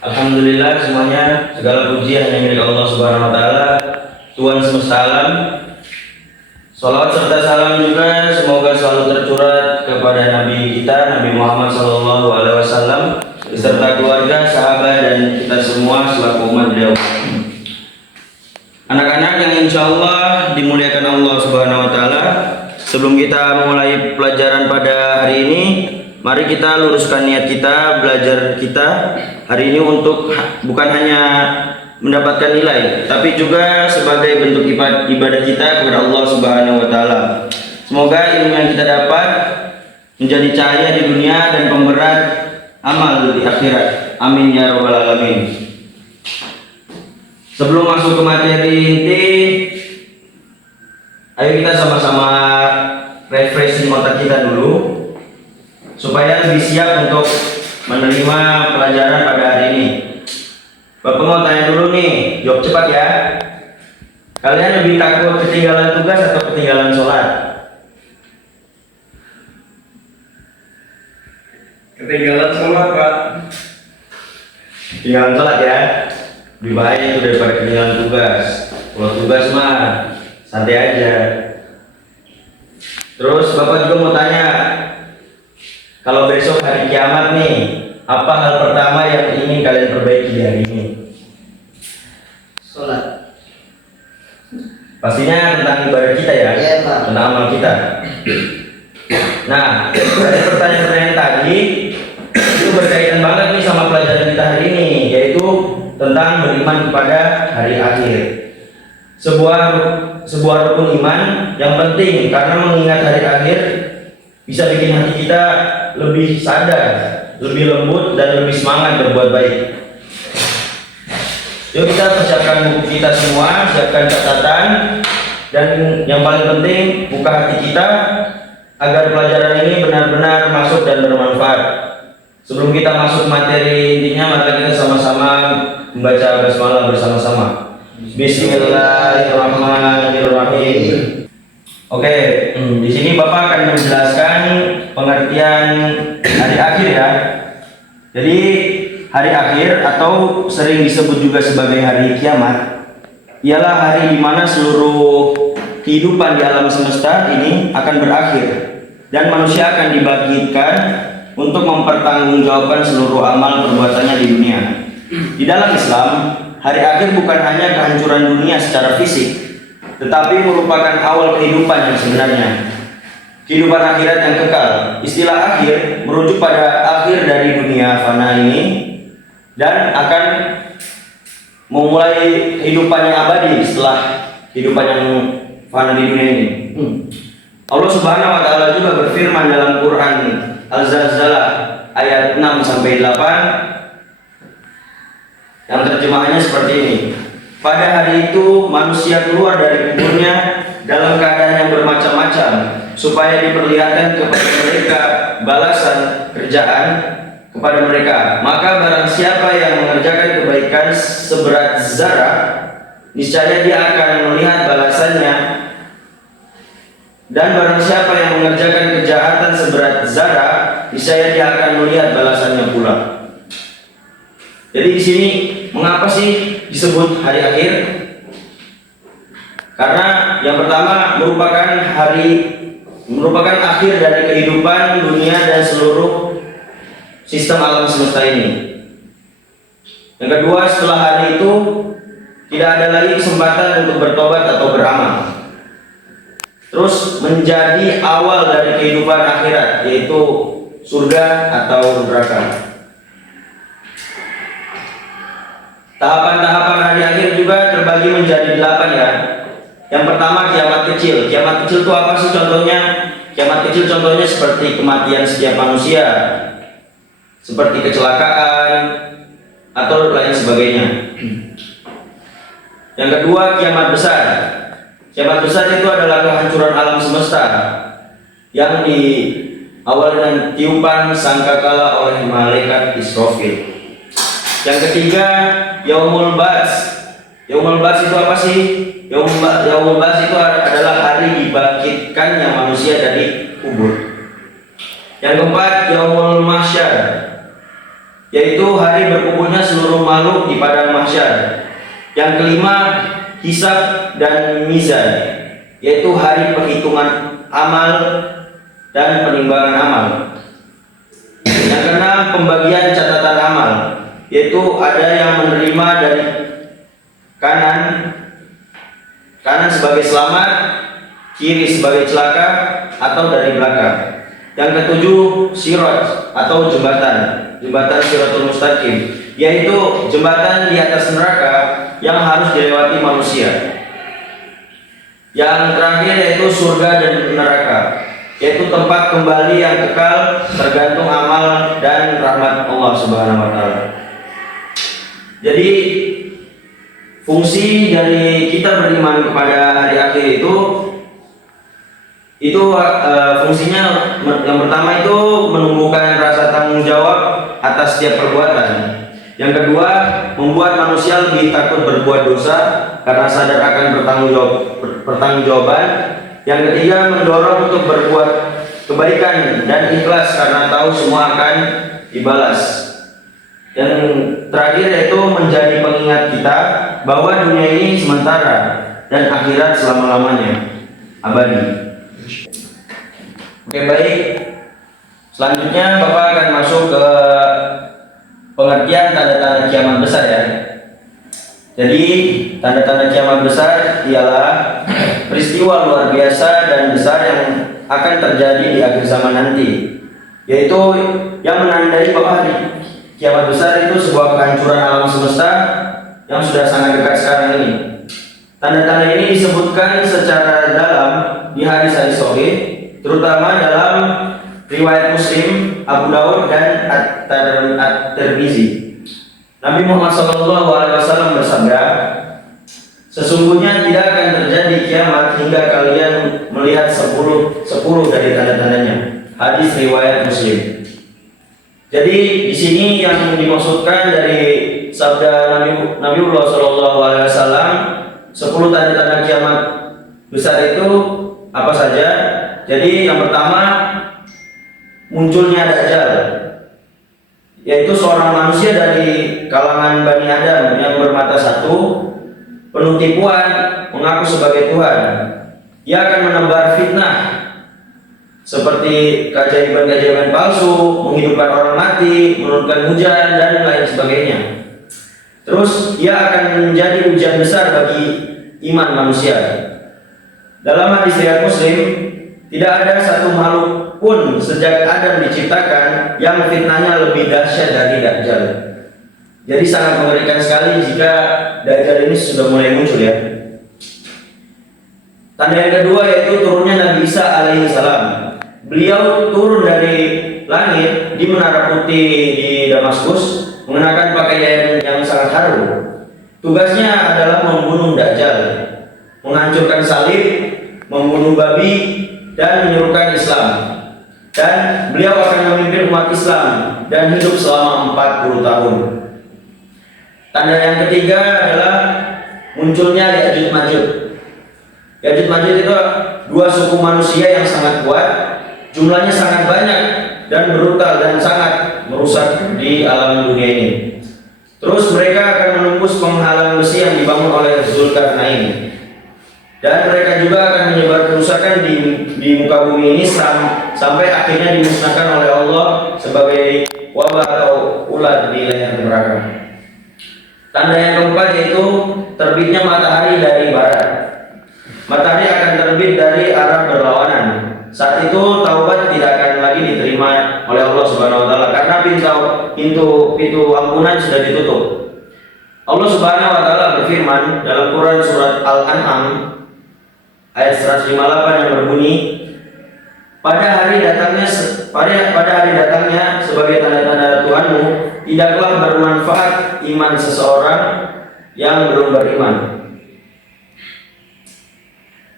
Alhamdulillah semuanya, segala puji hanya milik Allah Subhanahu wa taala, Tuhan semesta alam. Salawat serta salam juga semoga selalu tercurah kepada Nabi kita, Nabi Muhammad SAW, beserta keluarga, sahabat dan kita semua selaku umat beliau. Anak-anak yang insya Allah dimuliakan Allah Subhanahu wa taala, sebelum kita mulai pelajaran pada hari ini, mari kita luruskan niat kita, belajar kita hari ini untuk bukan hanya mendapatkan nilai, tapi juga sebagai bentuk ibadah kita kepada Allah Subhanahu wa taala. Semoga ilmu yang kita dapat menjadi cahaya di dunia dan pemberat amal di akhirat. Amin ya rabbal alamin. Sebelum masuk ke materi inti, ayo kita sama-sama refreshing otak kita dulu supaya lebih siap untuk menerima pelajaran pada hari ini. Bapak mau tanya dulu nih, jawab cepat ya. Kalian lebih takut ketinggalan tugas atau ketinggalan sholat? Ketinggalan sholat, Pak. Ketinggalan sholat ya. Lebih baik itu daripada ketinggalan tugas. Kalau tugas mah santai aja. Terus Bapak juga mau tanya, kalau besok hari kiamat nih, apa hal pertama yang ingin kalian perbaiki di hari ini? Sholat. Pastinya tentang ibadah kita ya, Iya, Pak. tentang amal kita. Nah, dari pertanyaan-pertanyaan tadi itu berkaitan banget nih sama pelajaran kita hari ini, yaitu tentang beriman kepada hari akhir. Sebuah rukun iman yang penting karena mengingat hari akhir bisa bikin hati kita lebih sadar, lebih lembut dan lebih semangat berbuat baik. Yuk kita persiapkan buku kita semua, siapkan catatan, dan yang paling penting buka hati kita agar pelajaran ini benar-benar masuk dan bermanfaat. Sebelum kita masuk materi intinya, maka kita sama-sama membaca basmalah bersama-sama. Bismillahirrahmanirrahim. Oke, di sini Bapak akan menjelaskan pengertian hari akhir ya. Jadi hari akhir atau sering disebut juga sebagai hari kiamat ialah hari di mana seluruh kehidupan di alam semesta ini akan berakhir dan manusia akan dibangkitkan untuk mempertanggungjawabkan seluruh amal perbuatannya di dunia. Di dalam Islam, hari akhir bukan hanya kehancuran dunia secara fisik, tetapi merupakan awal kehidupan yang sebenarnya, kehidupan akhirat yang kekal. Istilah akhir merujuk pada akhir dari dunia fana ini dan akan memulai kehidupan yang abadi setelah kehidupan yang fana di dunia ini. Allah Subhanahu wa taala juga berfirman dalam Quran Al-Zalzalah ayat 6 sampai 8 yang terjemahannya seperti ini. Pada hari itu manusia keluar dari kuburnya dalam keadaan yang bermacam-macam supaya diperlihatkan kepada mereka balasan kerjaan kepada mereka. Maka barang siapa yang mengerjakan kebaikan seberat zarah, niscaya dia akan melihat balasannya. Dan barang siapa yang mengerjakan kejahatan seberat zarah, niscaya dia akan melihat balasannya pula. Jadi di sini mengapa sih disebut hari akhir? Karena yang pertama merupakan akhir dari kehidupan dunia dan seluruh sistem alam semesta ini. Yang kedua, setelah hari itu tidak ada lagi kesempatan untuk bertobat atau beramal. Terus menjadi awal dari kehidupan akhirat, yaitu surga atau neraka. Tahapan-tahapan hari akhir juga terbagi menjadi 8 ya. Yang pertama kiamat kecil. Kiamat kecil itu apa sih contohnya? Kiamat kecil contohnya seperti kematian setiap manusia, seperti kecelakaan atau lain sebagainya. Yang kedua kiamat besar. Kiamat besar itu adalah kehancuran alam semesta yang diawali dengan tiupan sangkakala oleh malaikat Israfil. Yang ketiga, Yaumul Ba'ts. Yaumul Ba'ts itu apa sih? Yaumul Ba'ts itu adalah hari dibangkitkannya manusia dari kubur. Yang keempat, Yaumul Mahsyar. yaitu hari berkumpulnya seluruh makhluk di padang mahsyar. Yang kelima, hisab dan mizan, yaitu hari perhitungan amal dan penimbangan amal. Yang keenam, pembagian catatan amal, yaitu ada yang menerima dari kanan sebagai selamat, kiri sebagai celaka, atau dari belakang. Yang ketujuh, sirat atau jembatan Siratul Mustaqim, yaitu jembatan di atas neraka yang harus dilewati manusia. Yang terakhir yaitu surga dan neraka, yaitu tempat kembali yang kekal tergantung amal dan rahmat Allah Subhanahu wa taala. Jadi fungsi dari kita beriman kepada hari akhir itu fungsinya yang pertama itu menumbuhkan rasa tanggung jawab atas setiap perbuatan. Yang kedua, membuat manusia lebih takut berbuat dosa karena sadar akan pertanggungjawaban. Yang ketiga, mendorong untuk berbuat kebaikan dan ikhlas karena tahu semua akan dibalas. Yang terakhir yaitu menjadi pengingat kita bahwa dunia ini sementara dan akhirat selama-lamanya abadi. Oke, baik. Selanjutnya Bapak akan masuk ke pengertian tanda-tanda kiamat besar ya. Jadi tanda-tanda kiamat besar ialah peristiwa luar biasa dan besar yang akan terjadi di akhir zaman nanti, yaitu yang menandai bahwa hari kiamat besar itu sebuah kehancuran alam semesta yang sudah sangat dekat sekarang ini. Tanda-tanda ini disebutkan secara dalam di hadis-hadis sahih, terutama dalam riwayat Muslim, Abu Daud dan At-Tirmizi. Nabi Muhammad SAW bersabda, sesungguhnya tidak akan terjadi kiamat hingga kalian melihat 10 dari tanda-tandanya. Hadis riwayat Muslim. Jadi di sini yang dimaksudkan dari sabda Nabiullah SAW, 10 tanda-tanda kiamat besar itu apa saja? Jadi yang pertama, munculnya Dajjal, yaitu seorang manusia dari kalangan Bani Adam yang bermata satu, penuh tipuan, mengaku sebagai Tuhan. Ia akan menebar fitnah seperti keajaiban-keajaiban palsu, menghidupkan orang mati, menurunkan hujan, dan lain sebagainya. Terus ia akan menjadi ujian besar bagi iman manusia. Dalam hadis riwayat Muslim, tidak ada satu makhluk pun sejak Adam diciptakan yang fitnahnya lebih dahsyat dari Dajjal. Jadi sangat mengerikan sekali jika Dajjal ini sudah mulai muncul ya. Tanda yang kedua yaitu turunnya Nabi Isa alaihi salam. Beliau turun dari langit di Menara Putih di Damaskus mengenakan pakaian yang sangat harum. Tugasnya adalah membunuh Dajjal, menghancurkan salib, membunuh babi, dan menyerukan Islam. Dan beliau akan memimpin umat Islam dan hidup selama 40 tahun. Tanda yang ketiga adalah munculnya Ya'juj Ma'juj. Ya'juj Ma'juj itu dua suku manusia yang sangat kuat, jumlahnya sangat banyak dan brutal dan sangat merusak di alam dunia ini. Terus mereka akan menembus penghalang besi yang dibangun oleh Zulkarnain. Dan mereka juga akan menyebar kerusakan di muka bumi ini sampai akhirnya dimusnahkan oleh Allah sebagai wabah atau ular di leher neraka. Tanda yang keempat yaitu terbitnya matahari dari barat. Matahari akan terbit dari arah berlawanan. Saat itu taubat tidak akan lagi diterima oleh Allah Subhanahu wa taala karena pintu ampunan sudah ditutup. Allah Subhanahu wa taala berfirman dalam Quran surat Al-An'am ayat 158 yang berbunyi, pada hari datangnya sebagai tanda-tanda Tuhanmu, tidaklah bermanfaat iman seseorang yang belum beriman.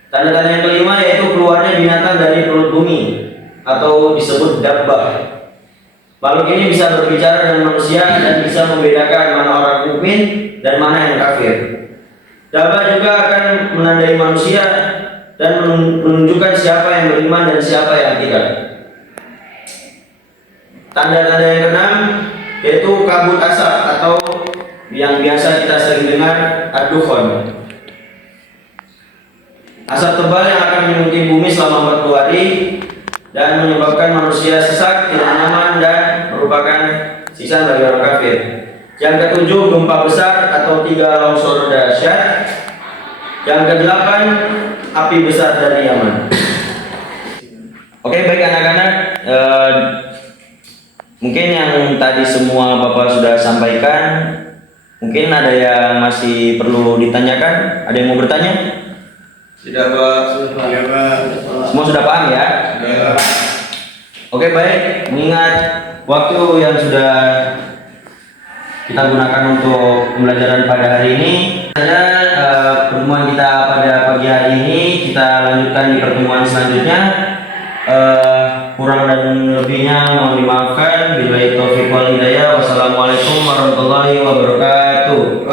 Tanda-tanda yang kelima yaitu keluarnya binatang dari perut bumi atau disebut dabbah. Makhluk ini bisa berbicara dengan manusia dan bisa membedakan mana orang mukmin dan mana yang kafir. Dabbah juga akan menandai manusia dan menunjukkan siapa yang beriman dan siapa yang tidak. Tanda-tanda yang keenam yaitu kabut asap atau yang biasa kita sering dengar ad-dukhon. Asap tebal yang akan menyelimuti bumi selama 40 hari dan menyebabkan manusia sesak, tidak nyaman, dan merupakan siksa bagi orang kafir. Yang ketujuh, gempa besar atau 3 longsor dahsyat. Yang kedelapan, api besar dari Yaman. Oke, baik anak-anak, mungkin yang tadi semua Bapak sudah sampaikan. Mungkin ada yang masih perlu ditanyakan? Ada yang mau bertanya? Tidak, Pak. Sudah, Pak. Semua sudah paham ya? Sudah. Oke, baik. Mengingat waktu yang sudah kita gunakan untuk pembelajaran pada hari ini, saja pertemuan kita pada pagi hari ini kita lanjutkan di pertemuan selanjutnya. Kurang dan lebihnya mohon dimaafkan. Billahi taufiq wal hidayah. Wassalamualaikum warahmatullahi wabarakatuh.